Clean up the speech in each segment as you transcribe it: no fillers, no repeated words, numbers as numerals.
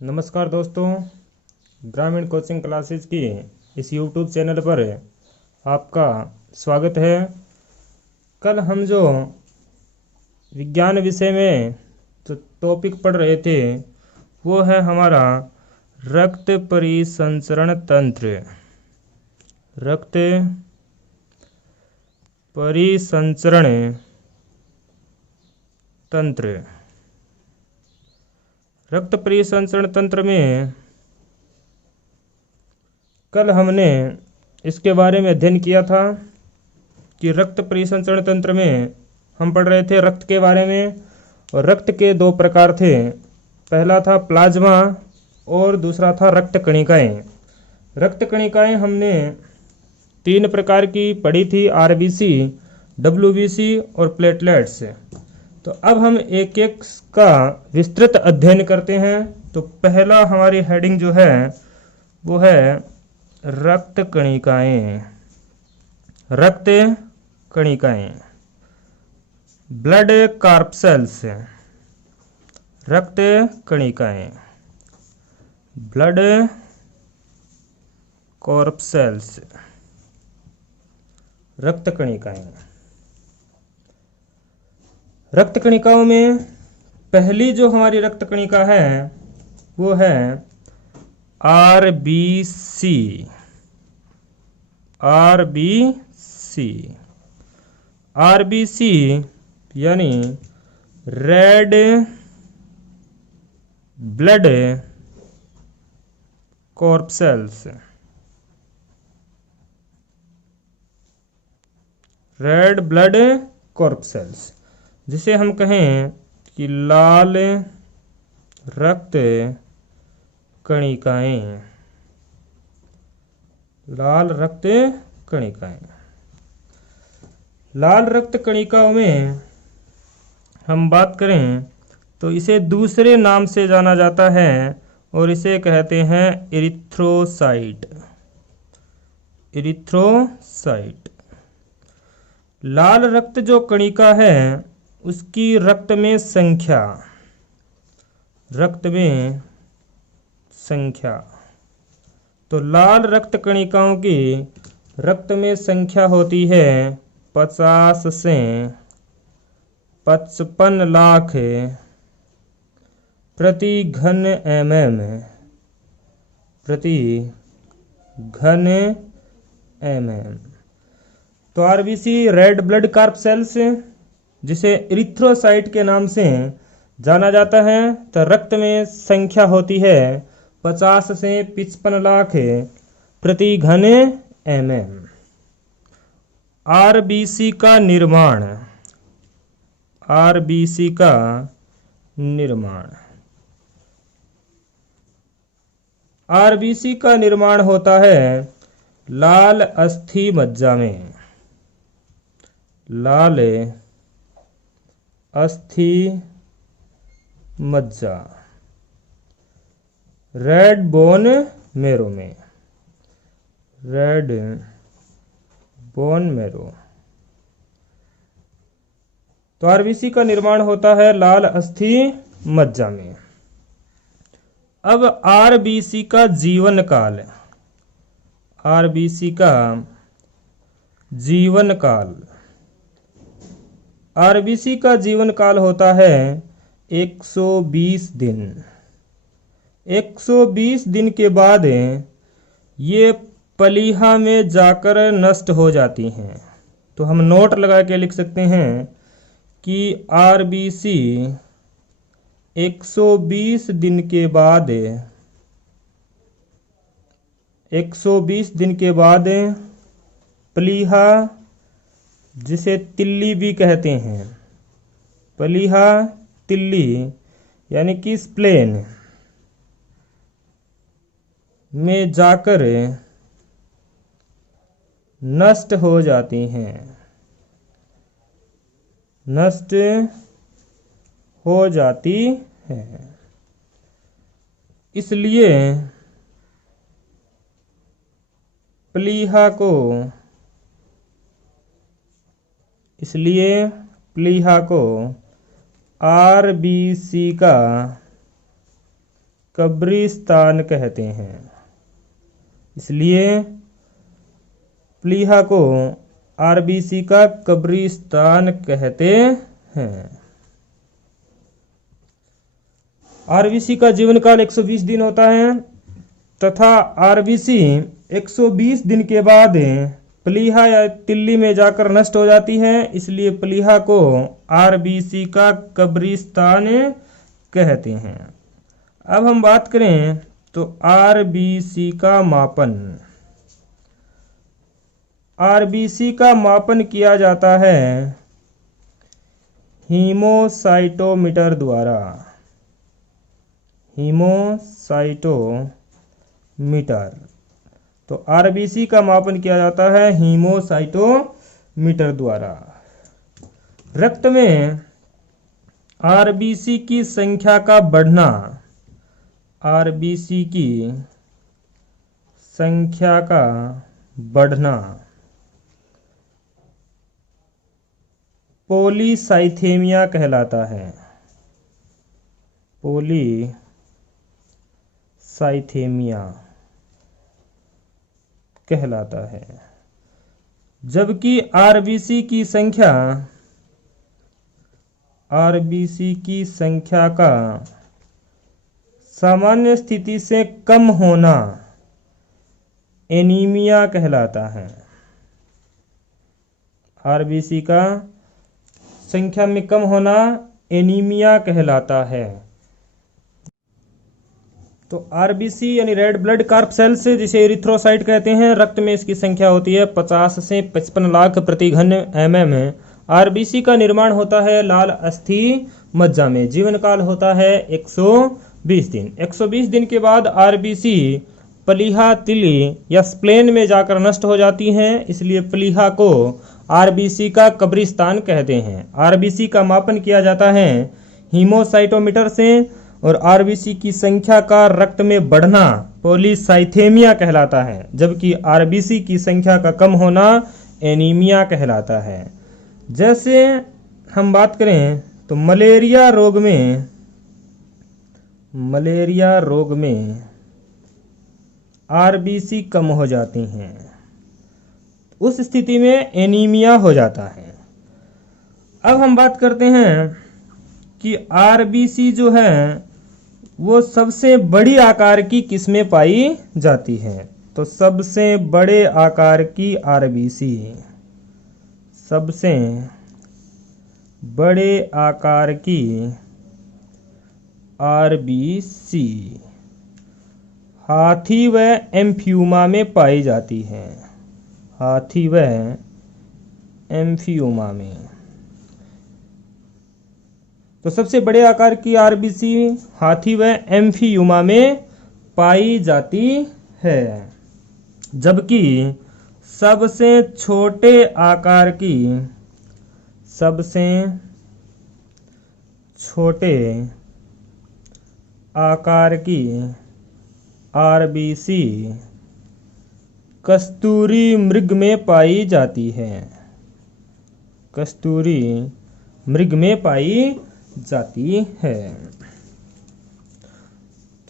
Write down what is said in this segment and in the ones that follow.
नमस्कार दोस्तों, ग्रामीण कोचिंग क्लासेस की इस YouTube चैनल पर आपका स्वागत है। कल हम जो विज्ञान विषय में जो टॉपिक पढ़ रहे थे वो है हमारा रक्त परिसंचरण तंत्र। रक्त परिसंचरण तंत्र। रक्त परिसंचरण तंत्र में कल हमने इसके बारे में अध्ययन किया था कि रक्त परिसंचरण तंत्र में हम पढ़ रहे थे रक्त के बारे में। और रक्त के दो प्रकार थे, पहला था प्लाज्मा और दूसरा था रक्त कणिकाएं। रक्त कणिकाएं हमने तीन प्रकार की पढ़ी थी, आरबीसी, डब्ल्यूबीसी और प्लेटलेट्स। तो अब हम एक एक का विस्तृत अध्ययन करते हैं। तो पहला हमारी हेडिंग जो है वो है रक्त कणिकाएं। रक्त कणिकाएं, ब्लड कार्पसेल्स। रक्त कणिकाएं, ब्लड कॉर्पसेल्स, रक्त कणिकाएं। रक्त कणिकाओं में पहली जो हमारी रक्त कणिका है वो है आरबीसी। आरबीसी, आरबीसी यानी red blood corpuscles. Red blood corpuscles, जिसे हम कहें कि लाल रक्त कणिकाएं। लाल रक्त कणिकाएं। लाल रक्त कणिकाओं में हम बात करें तो इसे दूसरे नाम से जाना जाता है और इसे कहते हैं इरिथ्रोसाइट। इरिथ्रोसाइट। लाल रक्त जो कणिका है उसकी रक्त में संख्या, रक्त में संख्या। तो लाल रक्त कणिकाओं की रक्त में संख्या होती है 50 से 55 लाख प्रति घन mm। प्रति घन mm। तो आरबीसी रेड ब्लड कार्पसेल्स, जिसे इरिथ्रोसाइट के नाम से जाना जाता है, तो रक्त में संख्या होती है 50 से 55 लाख प्रति घन mm। आरबीसी का निर्माण। आरबीसी का निर्माण। आरबीसी का निर्माण होता है लाल अस्थि मज्जा में। लाल अस्थि मज्जा, रेड बोन मेरो में। Red bone marrow. तो आरबीसी का निर्माण होता है लाल अस्थि मज्जा में। अब आरबीसी का जीवन काल। आरबीसी का जीवन काल। आरबीसी का जीवन काल होता है 120 दिन। 120 दिन के बाद ये पलीहा में जाकर नष्ट हो जाती हैं। तो हम नोट लगा के लिख सकते हैं कि आरबीसी 120 दिन के बाद 120 दिन के बाद प्लीहा, जिसे तिल्ली भी कहते हैं, प्लीहा तिल्ली यानी कि स्प्लेन में जाकर नष्ट हो जाती हैं। नष्ट हो जाती है। इसलिए प्लीहा को आरबीसी का कब्रिस्तान कहते हैं। इसलिए प्लीहा को आरबीसी का कब्रिस्तान कहते हैं। आरबीसी का जीवन काल 120 दिन होता है तथा आरबीसी 120 दिन के बाद प्लीहा या तिल्ली में जाकर नष्ट हो जाती है। इसलिए प्लीहा को आरबीसी का कब्रिस्तान कहते हैं। अब हम बात करें तो आरबीसी का मापन। आरबीसी का मापन किया जाता है हीमोसाइटोमीटर द्वारा। हीमोसाइटोमीटर, तो आरबीसी का मापन किया जाता है हीमोसाइटोमीटर द्वारा। रक्त में आरबीसी की संख्या का बढ़ना, आरबीसी की संख्या का बढ़ना पॉलीसाइथेमिया कहलाता है। पॉलीसाइथेमिया कहलाता है। जबकि आरबीसी की संख्या का सामान्य स्थिति से कम होना एनीमिया कहलाता है। आरबीसी का संख्या में कम होना एनीमिया कहलाता है। तो आरबीसी यानी रेड ब्लड कार्पसेल्स, जिसे एरिथ्रोसाइट कहते हैं, रक्त में इसकी संख्या होती है 50 से 55 लाख प्रति घन mm। आरबीसी का निर्माण होता है लाल अस्थि मज्जा में। जीवन काल होता है 120 दिन। 120 दिन के बाद आरबीसी प्लीहा, तिल्ली या स्प्लेन में जाकर नष्ट हो जाती हैं। इसलिए प्लीहा को आरबीसी का कब्रिस्तान कहते हैं। आरबीसी का मापन किया जाता है हीमोसाइटोमीटर से और आरबीसी की संख्या का रक्त में बढ़ना पॉलीसाइथेमिया कहलाता है, जबकि आरबीसी की संख्या का कम होना एनीमिया कहलाता है। जैसे हम बात करें तो मलेरिया रोग में आरबीसी कम हो जाती हैं, उस स्थिति में एनीमिया हो जाता है। अब हम बात करते हैं कि आरबीसी जो है वो सबसे बड़ी आकार की किस्में पाई जाती हैं। तो सबसे बड़े आकार की आरबीसी, सबसे बड़े आकार की आरबीसी हाथी व एम्फियूमा में पाई जाती है। हाथी व एम्फियूमा में। तो सबसे बड़े आकार की आरबीसी हाथी व एम्फियूमा में पाई जाती है, जबकि सबसे छोटे आकार की आरबीसी कस्तूरी मृग में पाई जाती है। कस्तूरी मृग में पाई जाती है।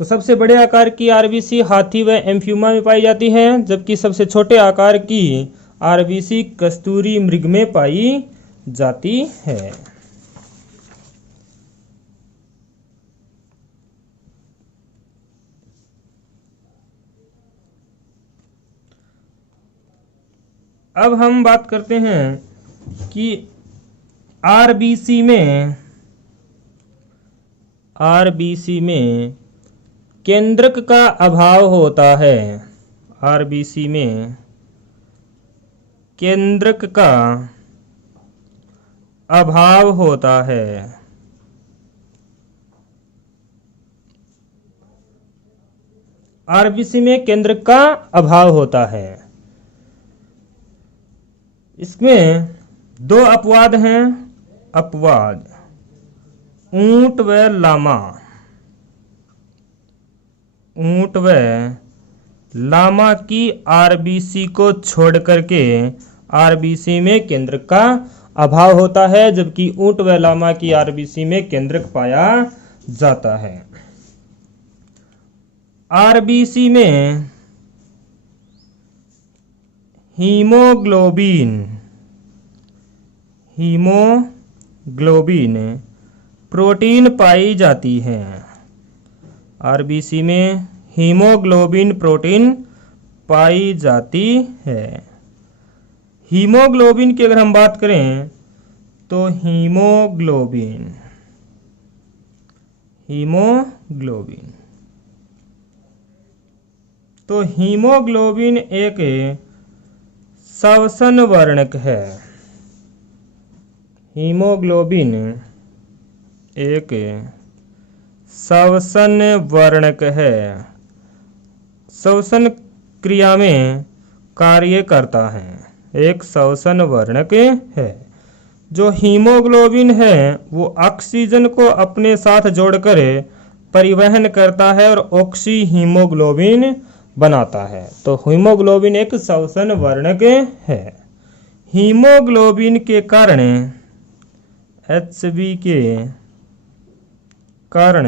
तो सबसे बड़े आकार की आरबीसी हाथी व एम्फियूमा में पाई जाती है, जबकि सबसे छोटे आकार की आरबीसी कस्तूरी मृग में पाई जाती है। अब हम बात करते हैं कि आरबीसी में केंद्रक का अभाव होता है। आरबीसी में केंद्रक का अभाव होता है। आरबीसी में केंद्रक का अभाव होता है। इसमें दो अपवाद हैं। अपवाद ऊंट व लामा। ऊंट व लामा की आरबीसी को छोड़ करके आरबीसी में केंद्रक का अभाव होता है, जबकि ऊंट व लामा की आरबीसी में केंद्रक पाया जाता है। आरबीसी में हीमोग्लोबिन प्रोटीन पाई जाती है। आरबीसी में हीमोग्लोबिन प्रोटीन पाई जाती है। हीमोग्लोबिन की अगर हम बात करें तो हीमोग्लोबिन तो हीमोग्लोबिन एक श्वसन वर्णक है। हीमोग्लोबिन एक श्वसन वर्णक है, श्वसन क्रिया में कार्य करता है, एक श्वसन वर्णक है। जो हीमोग्लोबिन है वो ऑक्सीजन को अपने साथ जोड़कर परिवहन करता है और ऑक्सी हीमोग्लोबिन बनाता है। तो हीमोग्लोबिन एक श्वसन वर्णक है। हीमोग्लोबिन के कारण HB के कारण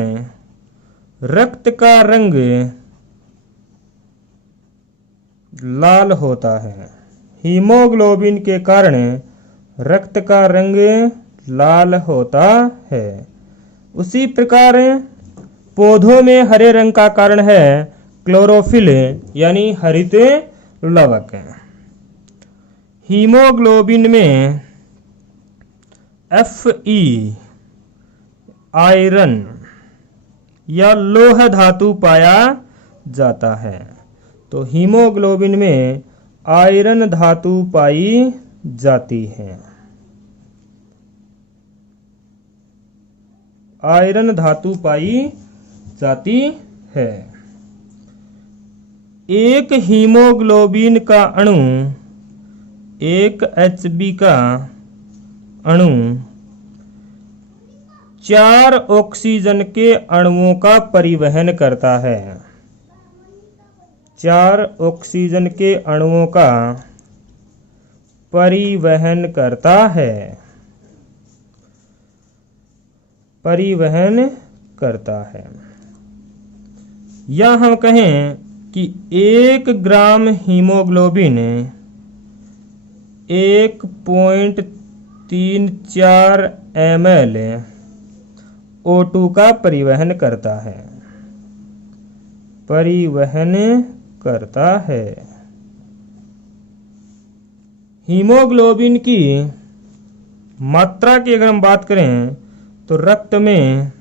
रक्त का रंग लाल होता है। हीमोग्लोबिन के कारण रक्त का रंग लाल होता है। उसी प्रकार पौधों में हरे रंग का कारण है क्लोरोफिल यानी हरित लवक। हीमोग्लोबिन में Fe आयरन या लोह धातु पाया जाता है। तो हीमोग्लोबिन में आयरन धातु पाई जाती है। आयरन धातु पाई जाती है। एक हीमोग्लोबिन का अणु एक HB का अणु 4 ऑक्सीजन के अणुओं का परिवहन करता है। 4 ऑक्सीजन के अणुओं का परिवहन करता है। या हम कहें कि 1 ग्राम हीमोग्लोबिन 1.34 ml O2 का परिवहन करता है। हीमोग्लोबिन की मात्रा की अगर हम बात करें तो रक्त में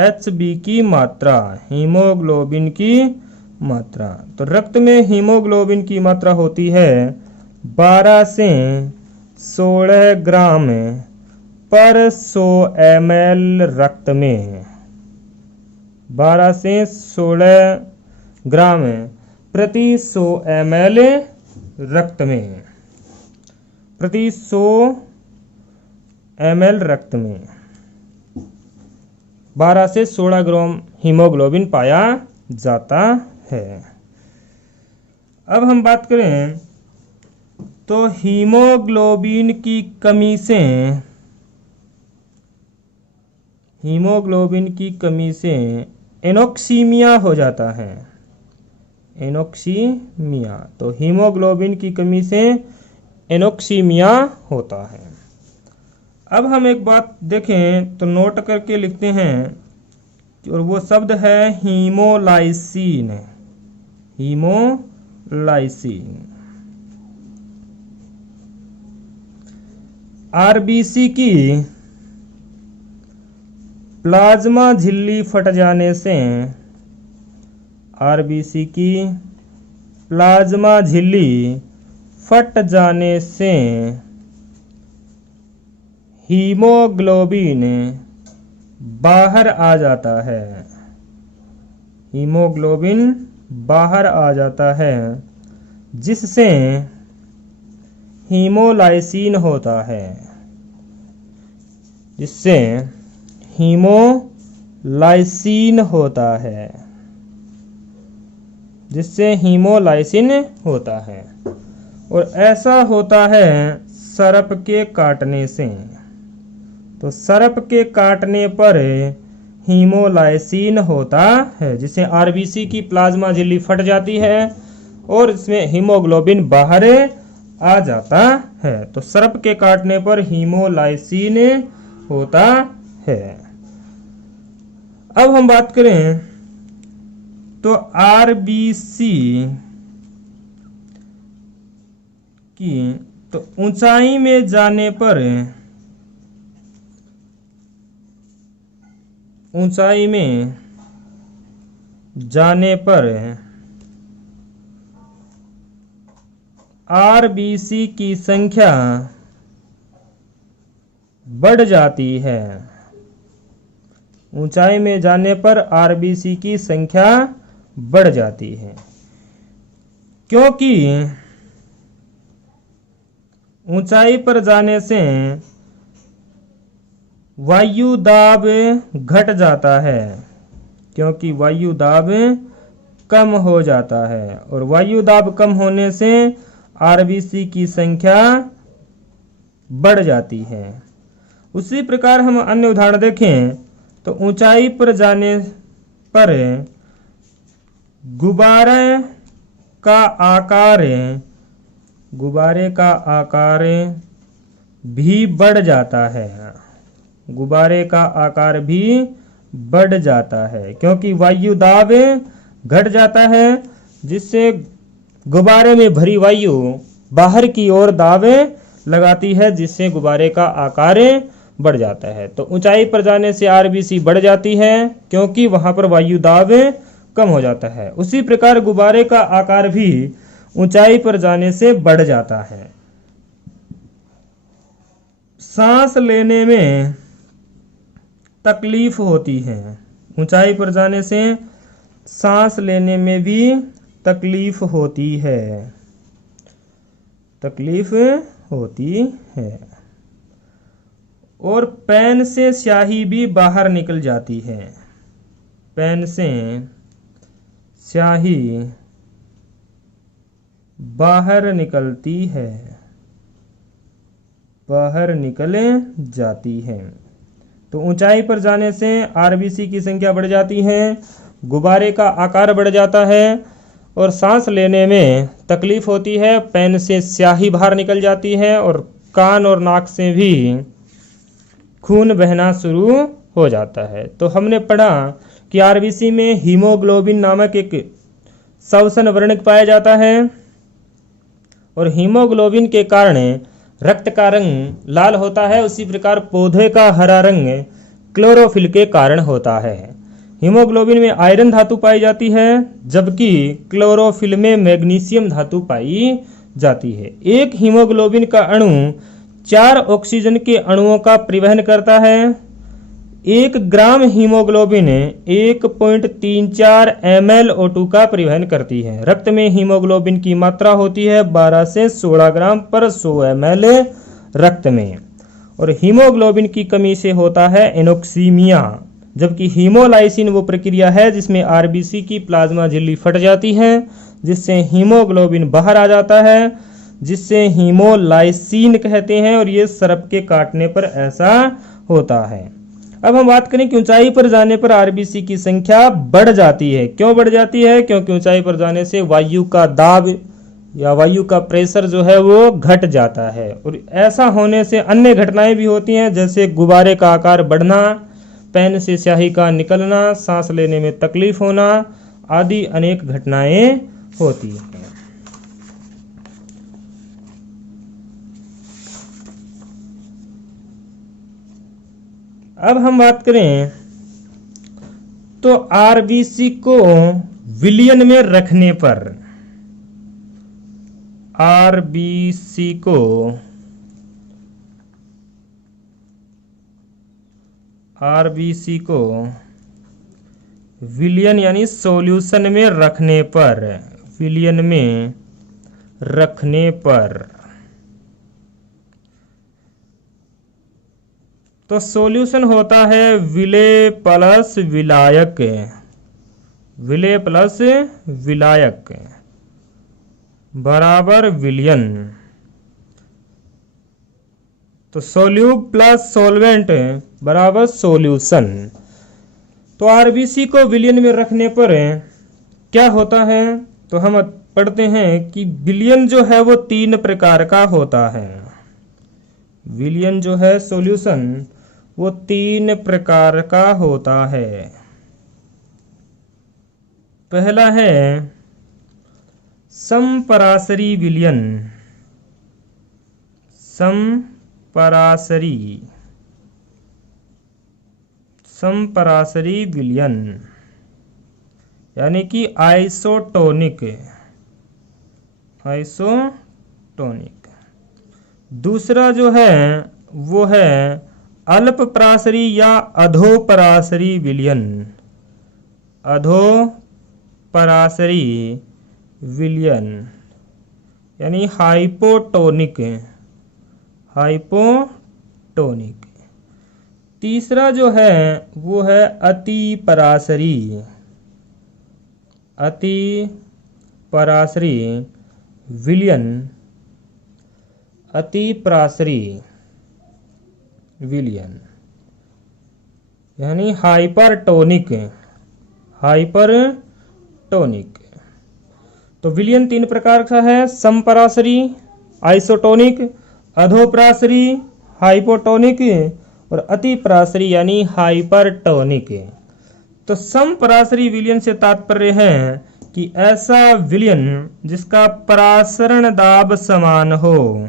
HB की मात्रा, हीमोग्लोबिन की मात्रा, तो रक्त में हीमोग्लोबिन की मात्रा होती है 12 से 16 ग्राम पर 100 ml रक्त में। 12 से 16 ग्राम प्रति 100 ml रक्त में, प्रति 100 ml रक्त में 12 से 16 ग्राम हीमोग्लोबिन पाया जाता है। अब हम बात करें तो हीमोग्लोबिन की कमी से एनोक्सीमिया हो जाता है। एनोक्सीमिया, तो हीमोग्लोबिन की कमी से एनोक्सीमिया होता है। अब हम एक बात देखें तो नोट करके लिखते हैं और वो शब्द है हीमोलाइसिन। आरबीसी की प्लाज्मा झिल्ली फट जाने से, आरबीसी की प्लाज्मा झिल्ली फट जाने से हीमोग्लोबिन बाहर आ जाता है। हीमोग्लोबिन बाहर आ जाता है जिससे हीमोलाइसिन होता है, जिससे हीमोलाइसिन होता है, जिससे हीमोलाइसिन होता है। और ऐसा होता है सर्प के काटने से। तो सर्प के काटने पर हीमोलाइसिन होता है, जिससे आरबीसी की प्लाज्मा झिल्ली फट जाती है और इसमें हीमोग्लोबिन बाहर आ जाता है। तो सर्प के काटने पर हीमोलाइसिन होता है। अब हम बात करें तो आरबीसी की, तो ऊंचाई में जाने पर आरबीसी की संख्या बढ़ जाती है। ऊंचाई में जाने पर आरबीसी की संख्या बढ़ जाती है, क्योंकि ऊंचाई पर जाने से वायु दाब घट जाता है, क्योंकि वायु दाब कम हो जाता है और वायु दाब कम होने से आरबीसी की संख्या बढ़ जाती है। उसी प्रकार हम अन्य उदाहरण देखें तो ऊंचाई पर जाने पर गुब्बारे का आकार भी बढ़ जाता है। गुब्बारे का आकार भी बढ़ जाता है, क्योंकि वायु दाब घट जाता है, जिससे गुब्बारे में भरी वायु बाहर की ओर दाब लगाती है, जिससे गुब्बारे का आकार बढ़ जाता है। तो ऊंचाई पर जाने से आरबीसी बढ़ जाती है, क्योंकि वहां पर वायु दाब कम हो जाता है। उसी प्रकार गुब्बारे का आकार भी ऊंचाई पर जाने से बढ़ जाता है। सांस लेने में तकलीफ होती है। ऊंचाई पर जाने से सांस लेने में भी तकलीफ होती है। और पेन से स्याही भी बाहर निकल जाती है। पेन से स्याही बाहर निकल जाती है। तो ऊंचाई पर जाने से आरबीसी की संख्या बढ़ जाती है, गुब्बारे का आकार बढ़ जाता है और सांस लेने में तकलीफ होती है। पेन से स्याही बाहर निकल जाती है और कान और नाक से भी खून बहना शुरू हो जाता है। तो हमने पढ़ा कि आरबीसी में हीमोग्लोबिन नामक एक श्वसन वर्णक पाया जाता है और हीमोग्लोबिन के कारण रक्त का रंग लाल होता है। उसी प्रकार पौधे का हरा रंग क्लोरोफिल के कारण होता है। हीमोग्लोबिन में आयरन धातु पाई जाती है, जबकि क्लोरोफिल में मैग्नीशियम धातु पाई जाती है। एक हीमोग्लोबिन का अणु 4 ऑक्सीजन के अणुओं का परिवहन करता है। 1 ग्राम हीमोग्लोबिन 1.34 ml O2 का परिवहन करती है। रक्त में हीमोग्लोबिन की मात्रा होती है 12 से 16 ग्राम पर 100 ml रक्त में। और हीमोग्लोबिन की कमी से होता है एनोक्सीमिया, जबकि हीमोलाइसिन वो प्रक्रिया है जिसमें आरबीसी की प्लाज्मा झिल्ली फट जाती है, जिससे हीमोग्लोबिन बाहर आ जाता है, जिससे हीमोलाइसिन कहते हैं। और ये सर्प के काटने पर ऐसा होता है। अब हम बात करें कि ऊंचाई पर जाने पर आरबीसी की संख्या बढ़ जाती है। क्यों बढ़ जाती है? क्योंकि ऊंचाई पर जाने से वायु का दाब या वायु का प्रेशर जो है वो घट जाता है। और ऐसा होने से अन्य घटनाएं भी होती हैं, जैसे गुब्बारे का आकार बढ़ना, पेन से स्याही का निकलना, सांस लेने में तकलीफ होना आदि अनेक घटनाएं होती हैं। अब हम बात करें तो आरबीसी को विलियन में रखने पर, आरबीसी को विलियन यानी सॉल्यूशन में रखने पर, विलियन में रखने पर तो सॉल्यूशन होता है विलेय प्लस विलायक, विलेय प्लस विलायक बराबर विलियन। तो सोल्यूब प्लस सॉल्वेंट बराबर सॉल्यूशन। तो आरबीसी को विलियन में रखने पर क्या होता है, तो हम पढ़ते हैं कि विलियन जो है वो 3 प्रकार का होता है। विलियन जो है सॉल्यूशन वो 3 प्रकार का होता है। पहला है समपराशरी विलियन। समपराशरी विलियन यानी कि आइसोटोनिक। दूसरा जो है वो है अल्पपराशरी या अधोपराशरी विलियन। अधोपराशरी विलियन यानी हाइपोटोनिक। तीसरा जो है वो है अतिपराशरी विलियन यानी हाइपरटोनिक। तो विलियन 3 प्रकार का है, समपराशरी, आइसोटोनिक, अधोपराशरी, हाइपोटोनिक और अतिपराशरी यानी हाइपरटोनिक। तो समपराशरी विलियन से तात्पर्य है कि ऐसा विलियन जिसका परासरण दाब समान हो।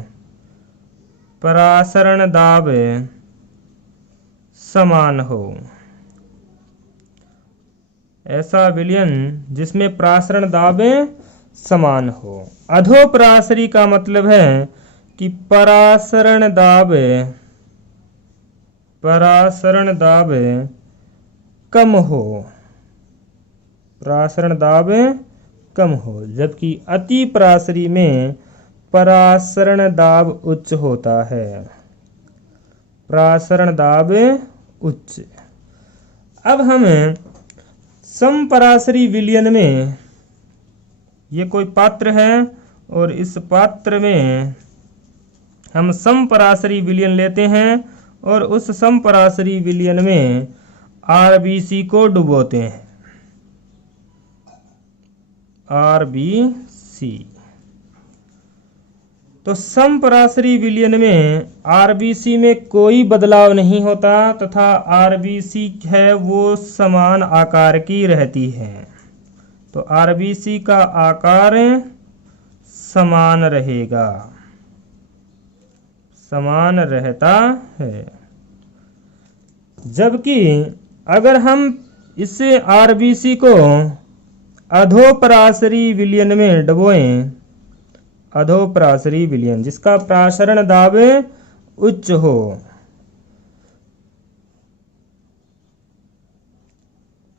ऐसा विलियन जिसमें परासरण दाब समान हो। अधोपराशरी का मतलब है कि परासरण दाब कम हो, जबकि अतिपराशरी में परासरण दाब उच्च होता है। अब हम समपराशरी विलियन में, ये कोई पात्र है और इस पात्र में हम समपराशरी विलियन लेते हैं और उस समपराशरी विलियन में आरबीसी को डुबोते हैं। तो समपराशरी विलियन में आरबीसी में कोई बदलाव नहीं होता तथा आरबीसी है वो समान आकार की रहती है। तो आरबीसी का आकार समान रहता है। जबकि अगर हम इससे आरबीसी को अधोपराशरी विलियन में डुबोएं, अधोपराशरी विलियन जिसका परासरण दाब उच्च हो,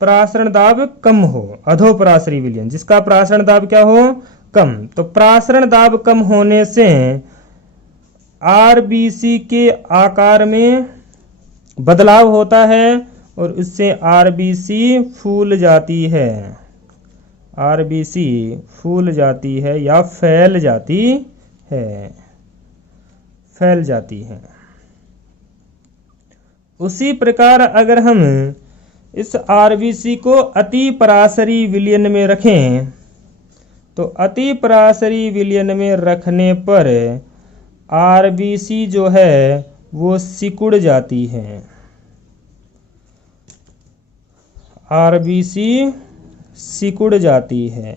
परासरण दाब कम हो, अधोपराशरी विलियन जिसका परासरण दाब क्या हो, कम। तो परासरण दाब कम होने से आरबीसी के आकार में बदलाव होता है और इससे आरबीसी फूल जाती है या फैल जाती है। उसी प्रकार अगर हम इस आरबीसी को अतिपराशरी विलियन में रखें तो अतिपराशरी विलियन में रखने पर आरबीसी जो है वो सिकुड़ जाती है।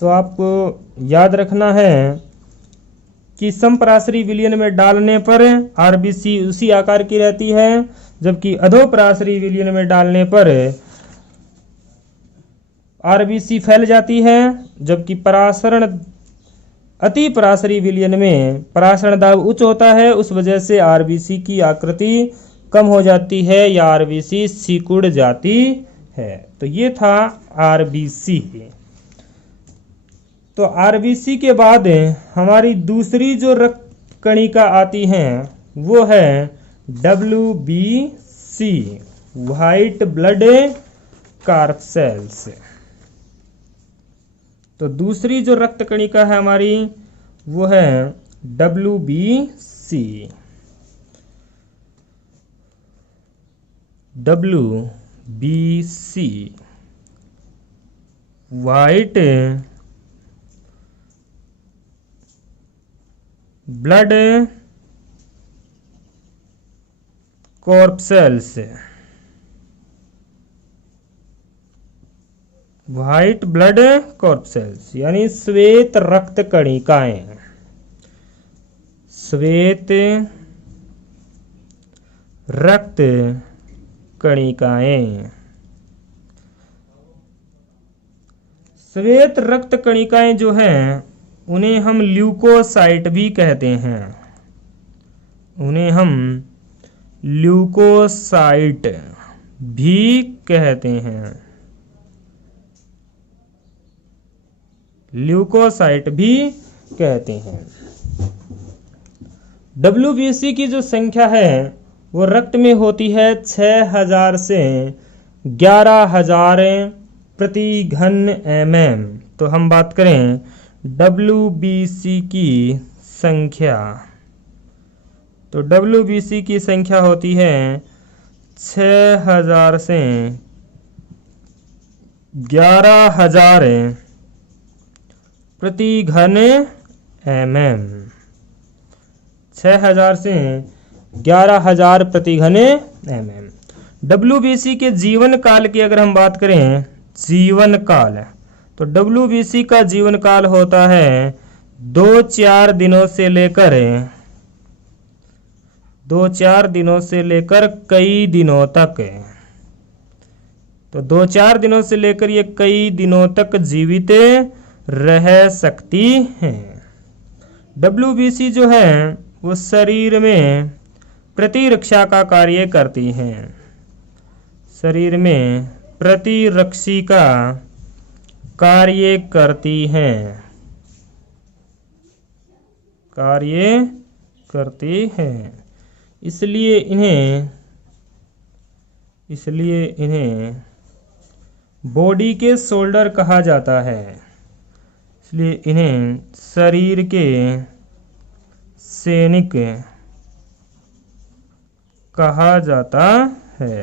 तो आपको याद रखना है कि समपराशरी विलियन में डालने पर आरबीसी उसी आकार की रहती है, जबकि अधोपराशरी विलियन में डालने पर आरबीसी फैल जाती है। जबकि अतिपराशरी विलियन में परासरण दाब उच्च होता है, उस वजह से आरबीसी की आकृति कम हो जाती है या आरबीसी सिकुड़ जाती है। तो ये था आरबीसी। तो आरबीसी के बाद हमारी दूसरी जो रक्त कणिका आती हैं वो है WBC, व्हाइट ब्लड कार्पसेल्स। तो दूसरी जो रक्त कणिका है हमारी वो है WBC। WBC white blood corpuscles, white blood corpuscles यानी श्वेत रक्त कणिकाएं, श्वेत रक्त कणिकाएं। श्वेत रक्त कणिकाएं जो हैं उन्हें हम ल्यूकोसाइट भी कहते हैं, उन्हें हम ल्यूकोसाइट भी कहते हैं, ल्यूकोसाइट भी कहते हैं। WBC की जो संख्या है वो रक्त में होती है 6000 से 11000 प्रति घन mm। तो हम बात करें WBC की संख्या, तो WBC की संख्या होती है 6000 से 11000 प्रति घन mm, 6000 से 11000 प्रति घन mm। WBC के जीवन काल की अगर हम बात करें, जीवन काल, तो WBC का जीवन काल होता है 2-4 दिनों से लेकर कई दिनों तक। तो 2-4 दिनों से लेकर ये कई दिनों तक जीवित रह सकती हैं। WBC जो है वो शरीर में प्रतिरक्षा का कार्य करती हैं, शरीर में प्रतिरक्षी का कार्य करती हैं, इसलिए इन्हें बॉडी के शोल्डर कहा जाता है, इसलिए इन्हें शरीर के सैनिक कहा जाता है।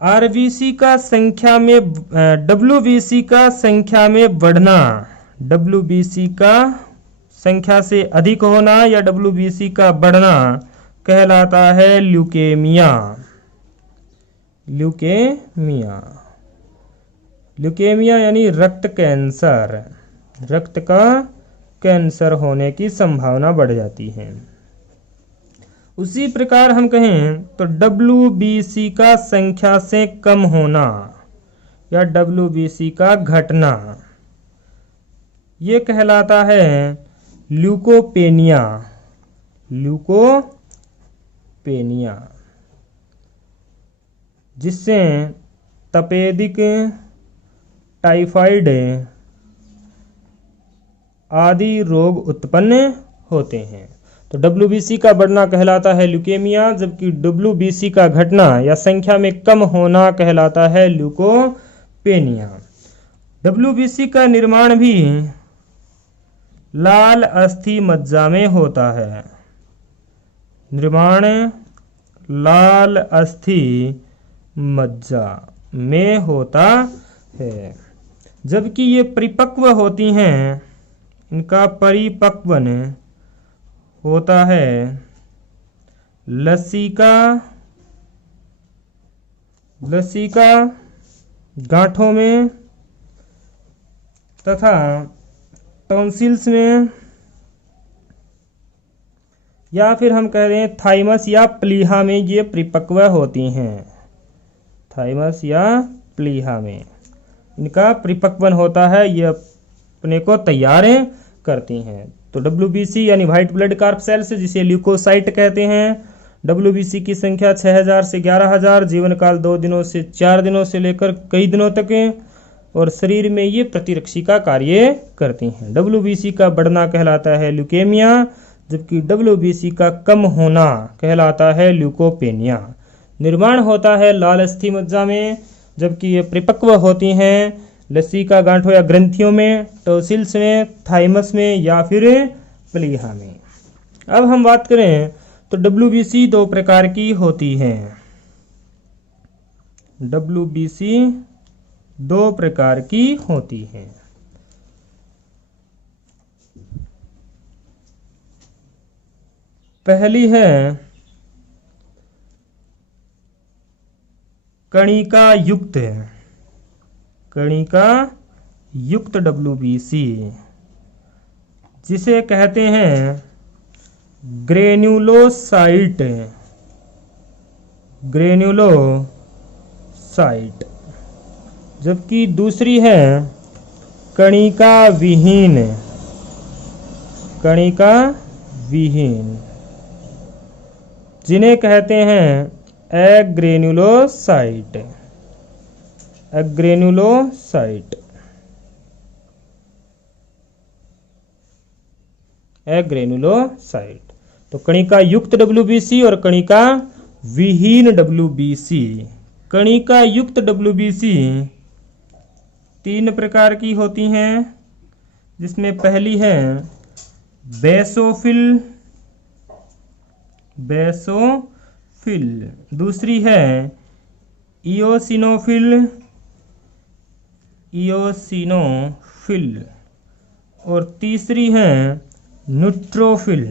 WBC का संख्या में बढ़ना, WBC का संख्या से अधिक होना या WBC का बढ़ना कहलाता है ल्यूकेमिया। ल्यूकेमिया यानी रक्त कैंसर, रक्त का कैंसर होने की संभावना बढ़ जाती है। उसी प्रकार हम कहें तो WBC का संख्या से कम होना या WBC का घटना, ये कहलाता है ल्यूकोपेनिया। जिससे तपेदिक, टाइफाइड आदि रोग उत्पन्न होते हैं। तो WBC का बढ़ना कहलाता है ल्यूकेमिया, जबकि WBC का घटना या संख्या में कम होना कहलाता है ल्यूकोपेनिया। WBC का निर्माण भी लाल अस्थि मज्जा में होता है, निर्माण लाल अस्थि मज्जा में होता है। जबकि ये परिपक्व होती हैं, इनका परिपक्वन होता है लसिका गांठों में तथा टॉन्सिल्स में, या फिर हम कह रहे हैं थाइमस या प्लीहा में ये परिपक्व होती हैं, थाइमस या प्लीहा में इनका परिपक्वन होता है, ये अपने को तैयार करती हैं। तो WBC यानी व्हाइट ब्लड कॉर्पसेल्स, जिसे ल्यूकोसाइट कहते हैं, WBC की संख्या 6000 से 11000, जीवन काल 2 दिनों से 4 दिनों से लेकर कई दिनों तक है, और शरीर में ये प्रतिरक्षी का कार्य करती हैं। WBC का बढ़ना कहलाता है ल्यूकेमिया, जबकि WBC का कम होना कहलाता है ल्यूकोपेनिया। निर्माण होता है लाल अस्थि मज्जा में, जबकि ये परिपक्व होती हैं लसिका गांठों या ग्रंथियों में, टॉन्सिल्स में, थाइमस में या फिर प्लीहा में। अब हम बात करें तो WBC दो प्रकार की होती है। WBC दो प्रकार की होती है। पहली है कणिका युक्त WBC, जिसे कहते हैं ग्रेन्युलोसाइट। जबकि दूसरी है कणिका विहीन, जिन्हें कहते हैं एग्रेन्युलोसाइट। तो कणिका युक्त WBC और कणिका विहीन WBC। कणिका युक्त WBC तीन प्रकार की होती हैं, जिसमें पहली है बेसोफिल, दूसरी है इओसिनोफिल और तीसरी है न्यूट्रोफिल।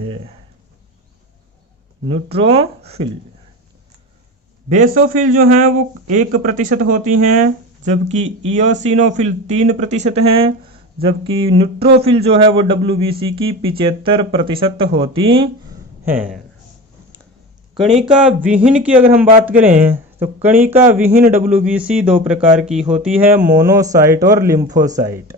बेसोफिल जो हैं वो 1% होती हैं, जबकि इओसिनोफिल 3% हैं, जबकि न्यूट्रोफिल जो है वो WBC की 75% होती हैं। कणिका विहीन की अगर हम बात करें तो कणिका विहीन WBC दो प्रकार की होती है, मोनोसाइट और लिम्फोसाइट।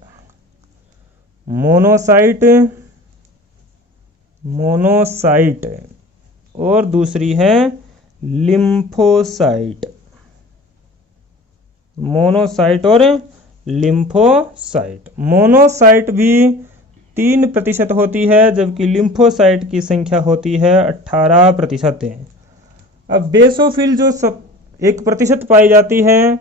मोनोसाइट और दूसरी है लिम्फोसाइट। मोनोसाइट भी 3% होती है, जबकि लिम्फोसाइट की संख्या होती है 18%। अब बेसोफिल जो 1% पाई जाती है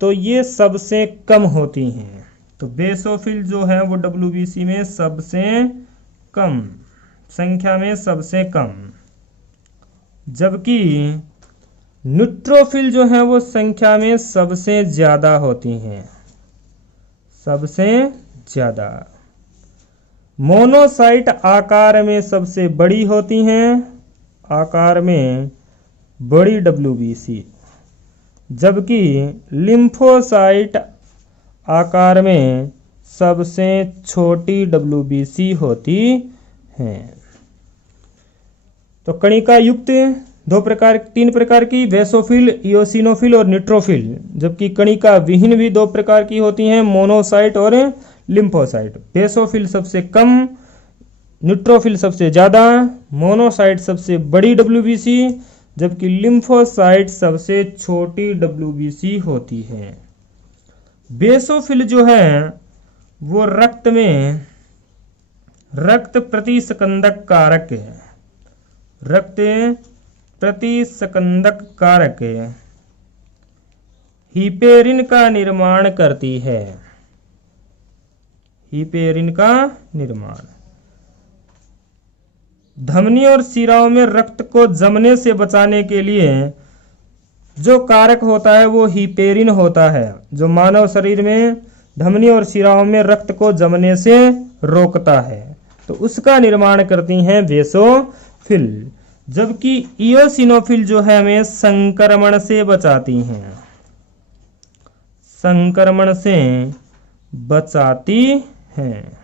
तो ये सबसे कम होती हैं। तो बेसोफिल जो है वो WBC में सबसे कम, संख्या में सबसे कम, जबकि न्यूट्रोफिल जो है वो संख्या में सबसे ज्यादा होती हैं, मोनोसाइट आकार में सबसे बड़ी होती हैं, बड़ी WBC, जबकि लिम्फोसाइट आकार में सबसे छोटी WBC होती हैं। तो कणिका युक्त तीन प्रकार की, बेसोफिल, इओसिनोफिल और न्यूट्रोफिल, जबकि कणिका विहीन भी 2 प्रकार की होती हैं, मोनोसाइट और लिम्फोसाइट। बेसोफिल सबसे कम, न्यूट्रोफिल सबसे ज्यादा, मोनोसाइट सबसे बड़ी WBC, जबकि लिम्फोसाइट सबसे छोटी WBC होती है। बेसोफिल जो है वो रक्त प्रतिस्कंदक कारक हिपेरिन का निर्माण करती है। धमनी और शिराओं में रक्त को जमने से बचाने के लिए जो कारक होता है वो हिपेरिन होता है, जो मानव शरीर में धमनी और शिराओं में रक्त को जमने से रोकता है। तो उसका निर्माण करती हैं बेसोफिल, जबकि इओसिनोफिल जो है हमें संक्रमण से बचाती हैं।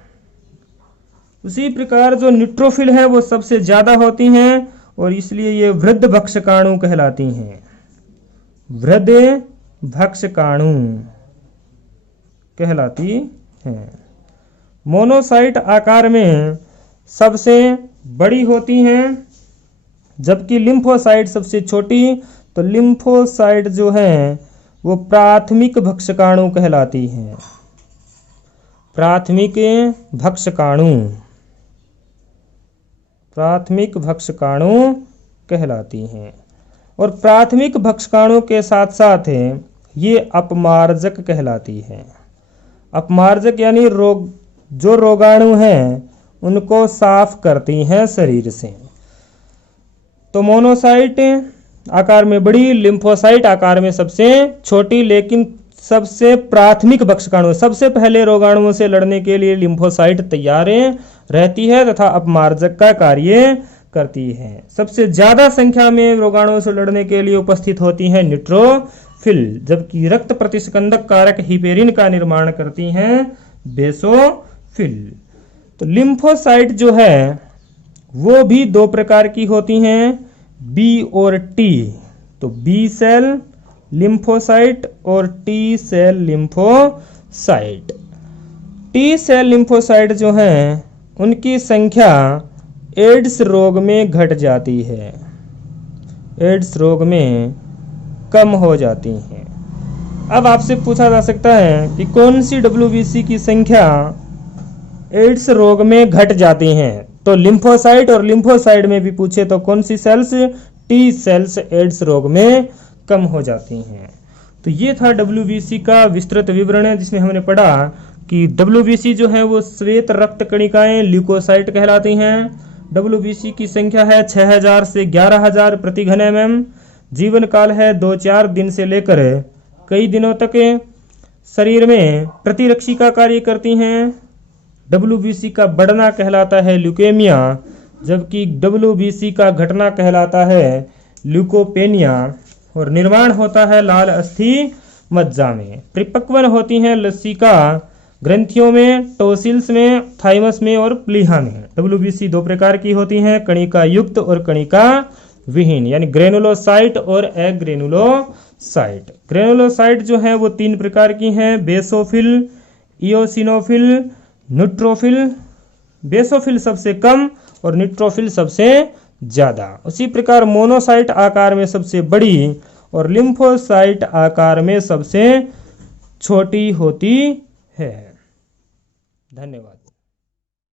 उसी प्रकार जो न्यूट्रोफिल है वो सबसे ज्यादा होती हैं और इसलिए ये वृद्ध भक्षकाणु कहलाती हैं। मोनोसाइट आकार में सबसे बड़ी होती हैं, जबकि लिम्फोसाइट सबसे छोटी। तो लिम्फोसाइट जो है वो प्राथमिक भक्षकाणु कहलाती हैं। प्राथमिक भक्षकाणु कहलाती हैं। और प्राथमिक भक्षकाणु के साथ साथ ये अपमार्जक कहलाती हैं। अपमार्जक यानी जो रोगाणु हैं उनको साफ करती हैं शरीर से। तो मोनोसाइट आकार में बड़ी, लिम्फोसाइट आकार में सबसे छोटी, लेकिन सबसे प्राथमिक भक्षकाणु, सबसे पहले रोगाणुओं से लड़ने के लिए लिम्फोसाइट तैयार रहती है तथा अपमार्जक का कार्य करती है। सबसे ज्यादा संख्या में रोगाणुओं से लड़ने के लिए उपस्थित होती हैं न्यूट्रोफिल, जबकि रक्त प्रतिस्कंदक कारक हिपेरिन का निर्माण करती हैं बेसोफिल। तो लिम्फोसाइट जो है वो भी दो प्रकार की होती हैं, बी और टी। तो बी सेल लिम्फोसाइट और T cell lymphocyte. T cell lymphocyte जो हैं उनकी संख्या एड्स रोग में घट जाती है, एड्स रोग में कम हो जाती हैं। अब आपसे पूछा जा सकता है कि कौन सी डब्ल्यूबीसी की संख्या एड्स रोग में घट जाती हैं। तो लिम्फोसाइट और लिम्फोसाइट में भी पूछे तो कौन सी सेल्स, टी सेल्स एड्स रोग में कम हो जाती हैं। तो ये था डब्ल्यूबीसी का विस्तृत विवरण, जिसमें हमने पढ़ा कि डब्ल्यूबीसी जो है वो श्वेत रक्त कणिकाएं ल्यूकोसाइट कहलाती हैं। डब्ल्यूबीसी की संख्या है 6000 से 11000 प्रति घन mm। जीवन काल है 2-4 दिन से लेकर कई दिनों तक। शरीर में प्रतिरक्षी का कार्य करती हैं। डब्ल्यूबीसी का बढ़ना कहलाता है ल्यूकेमिया, जबकि डब्ल्यूबीसी का घटना कहलाता है ल्यूकोपेनिया। और निर्माण होता है लाल अस्थि मज्जा में। परिपक्वन होती हैं लसिका ग्रंथियों में, टोसिल्स में, थाइमस में और प्लीहा में। डब्ल्यूबीसी दो प्रकार की होती हैं, कणिका युक्त और कणिका विहीन, यानी ग्रेनुलोसाइट और एग्रेनुलोसाइट। ग्रेनुलोसाइट जो है वो 3 प्रकार की हैं, बेसोफिल, इओसिनोफिल, न्यूट्रोफिल। बेसोफिल सबसे कम और न्यूट्रोफिल सबसे ज्यादा। उसी प्रकार मोनोसाइट आकार में सबसे बड़ी और लिम्फोसाइट आकार में सबसे छोटी होती है। धन्यवाद।